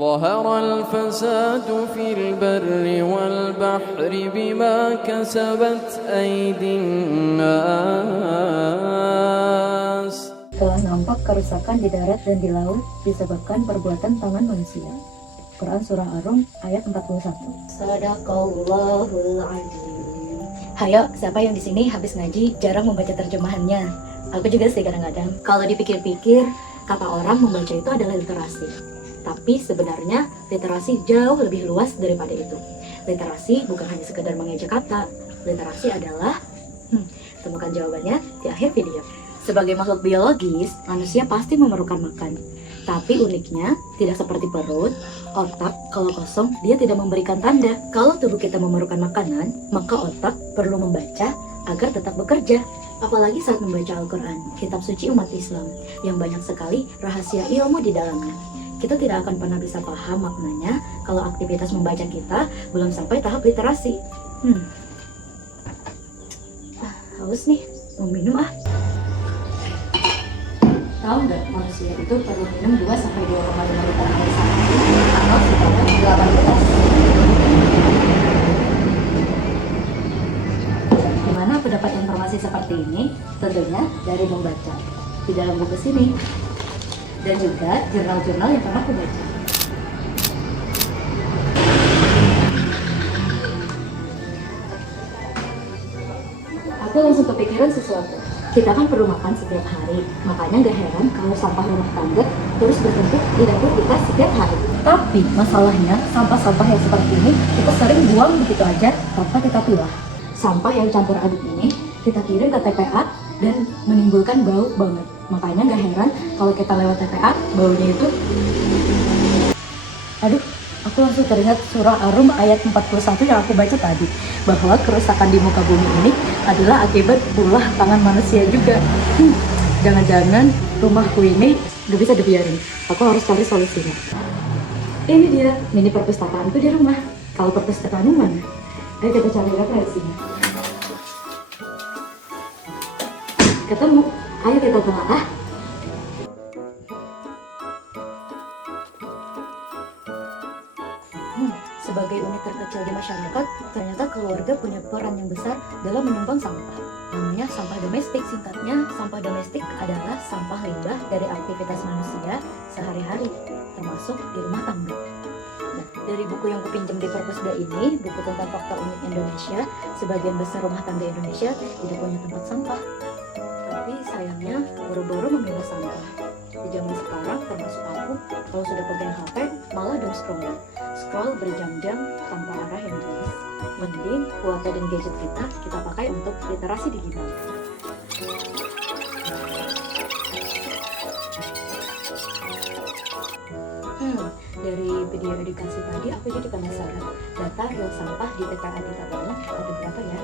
ظهر الفساد في البر والبحر بما كسبت أيدي الناس. Telah nampak kerusakan di darat dan di laut disebabkan perbuatan tangan manusia. Quran Surah Ar-Rum ayat 41. Shadaqallahul Azim. Hayo, siapa yang di sini habis ngaji jarang membaca terjemahannya? Aku juga sih kadang-kadang. Kalau dipikir-pikir, kata orang membaca itu adalah literasi. Tapi sebenarnya literasi jauh lebih luas daripada itu. Literasi bukan hanya sekedar mengeja kata. Literasi adalah temukan jawabannya di akhir video. Sebagai makhluk biologis, manusia pasti memerlukan makan. Tapi uniknya, tidak seperti perut, otak kalau kosong dia tidak memberikan tanda. Kalau tubuh kita memerlukan makanan, maka otak perlu membaca agar tetap bekerja. Apalagi saat membaca Al-Quran, kitab suci umat Islam, yang banyak sekali rahasia ilmu di dalamnya. Kita tidak akan pernah bisa paham maknanya kalau aktivitas membaca kita belum sampai tahap literasi. Haus nih, mau minum ah. Tahu nggak manusia itu perlu minum 2-2,5 liter air sehari atau sebanyak 8 gelas. Gimana aku dapat informasi seperti ini? Tentunya dari membaca di dalam buku sini dan juga jurnal-jurnal yang pernah aku baca. Aku langsung kepikiran sesuatu. Kita kan perlu makan setiap hari, makanya gak heran kalau sampah rumah tangga terus bertumpuk di dapur kita setiap hari. Tapi masalahnya, sampah-sampah yang seperti ini kita sering buang begitu aja tanpa kita pilah. Sampah yang campur aduk ini kita kirim ke TPA dan menimbulkan bau banget. Makanya gak heran kalau kita lewat TPA, baunya itu... Aduh, aku langsung teringat surah Ar-Rum ayat 41 yang aku baca tadi, bahwa kerusakan di muka bumi ini adalah akibat ulah tangan manusia juga. Jangan-jangan rumahku ini gak bisa dibiarin. Aku harus cari solusinya. Ini dia, mini perpustakaanku di rumah. Kalau perpustakaanmu mana? Ayo kita cari referensinya. Ketemu, ayo kita telaah. Sebagai unit terkecil di masyarakat, ternyata keluarga punya peran yang besar dalam menyumbang sampah. Namanya sampah domestik, singkatnya sampah domestik adalah sampah limbah dari aktivitas manusia sehari-hari, termasuk di rumah tangga. Nah, dari buku yang kupinjam di Perpusda ini, buku tentang fakta unik Indonesia, sebagian besar rumah tangga Indonesia tidak punya tempat sampah. Tapi sayangnya, boro-boro memilah sampah. Di zaman sekarang, termasuk aku, kalau sudah pegang HP, malah doom scroll berjam-jam tanpa arah yang jelas. Mending kuota dan gadget kita pakai untuk literasi digital. Dari video edukasi tadi aku jadi penasaran, data real sampah di TPA kita Bandung ada berapa ya?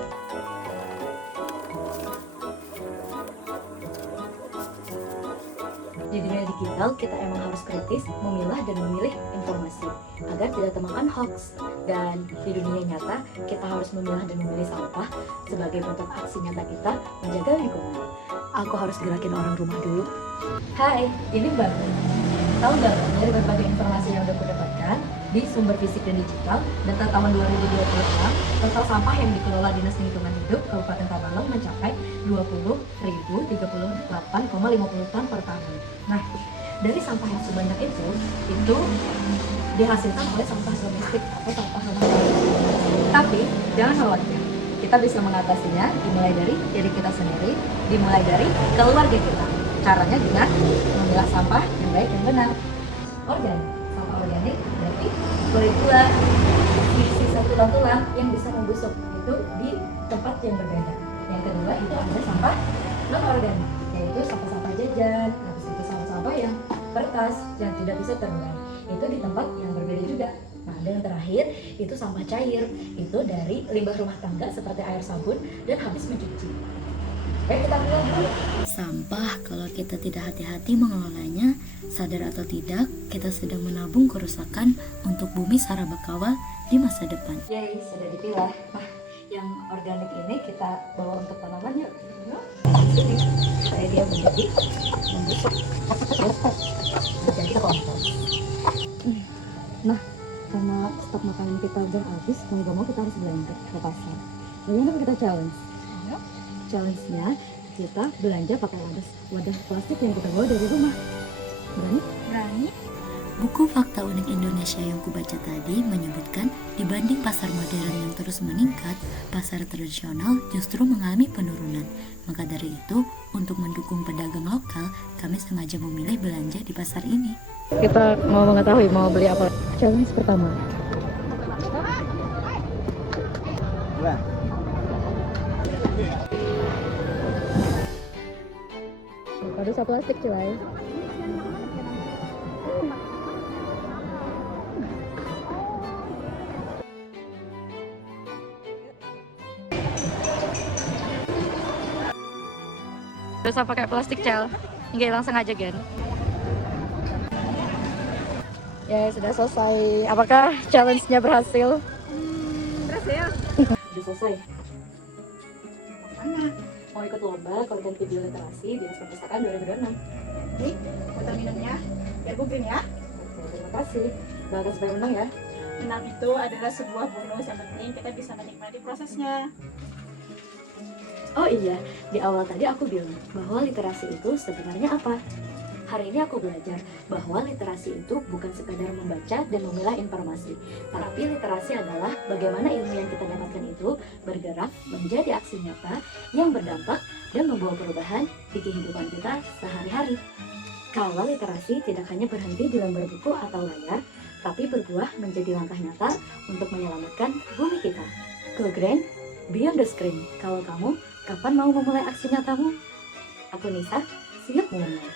Di dunia digital, kita emang harus kritis memilah dan memilih informasi agar tidak termakan hoax. Dan di dunia nyata, kita harus memilah dan memilih sampah sebagai bentuk aksi nyata kita menjaga lingkungan. Aku harus gerakin orang rumah dulu. Hai, ini Mbak. Tahu nggak dari berbagai informasi yang udah aku dapatkan di sumber fisik dan digital, data tahun 2026, total sampah yang dikelola Dinas Lingkungan Hidup Kabupaten Tabalong mencapai 20.038,50 ton per tahun. Nah, dari sampah yang sebanyak itu dihasilkan oleh sampah domestik atau sampah rumah tangga. Tapi jangan khawatir, kita bisa mengatasinya dimulai dari diri kita sendiri, dimulai dari keluarga kita. Caranya dengan memilah sampah yang baik dan benar. Organik, sampah organik berarti kulit tulang, sisa tulang-tulang yang bisa membusuk itu di tempat yang berbeda. Yang kedua itu ada sampah non organik, yaitu sampah-sampah jajan, habis itu sampah-sampah yang kertas yang tidak bisa terurai, itu di tempat yang berbeda juga. Nah, dan yang terakhir itu sampah cair, itu dari limbah rumah tangga seperti air sabun dan habis mencuci. Baik, kita mulai dulu. Sampah kalau kita tidak hati-hati mengelolanya, sadar atau tidak, kita sedang menabung kerusakan untuk bumi Sarabakawa di masa depan. Yay, sudah dipilah. Nah, yang organik ini kita bawa untuk tanaman yuk. Sini, supaya dia menjadi membusuk, menjadi kompos. Nah, karena stok makanan kita udah habis, mau gak mau kita harus belanja ke pasar. Bagaimana kita challenge? Challenge-nya kita belanja pakai wadah plastik yang kita bawa dari rumah. Berani? Berani? Buku Fakta Unik Indonesia yang kubaca tadi menyebutkan dibanding pasar modern yang terus meningkat, pasar tradisional justru mengalami penurunan. Maka dari itu, untuk mendukung pedagang lokal, kami sengaja memilih belanja di pasar ini. Kita mau mengetahui mau beli apa. Challenge pertama. Ada plastik cilai. Dosa pakai plastik cel, enggak langsung aja Gen. Ya sudah selesai. Apakah challenge-nya berhasil? Berhasil. Sudah selesai. Mana? Mau ikut lomba konten video literasi Dinas Perpustakaan 2026. Nih, botol minumnya. Biar buktiin ya. Oke, terima kasih. Doakan supaya menang ya. Menang itu adalah sebuah bonus, yang penting kita bisa menikmati prosesnya. Oh iya, di awal tadi aku bilang bahwa literasi itu sebenarnya apa? Hari ini aku belajar bahwa literasi itu bukan sekadar membaca dan memilah informasi, tapi literasi adalah bagaimana ilmu yang kita dapatkan itu bergerak menjadi aksi nyata yang berdampak dan membawa perubahan di kehidupan kita sehari-hari. Kalau literasi tidak hanya berhenti di lembar buku atau layar, tapi berbuah menjadi langkah nyata untuk menyelamatkan bumi kita. Go Green, Beyond the Screen. Kalau kamu, kapan mau memulai aksi nyatamu? Aku Nisa, siap memulai.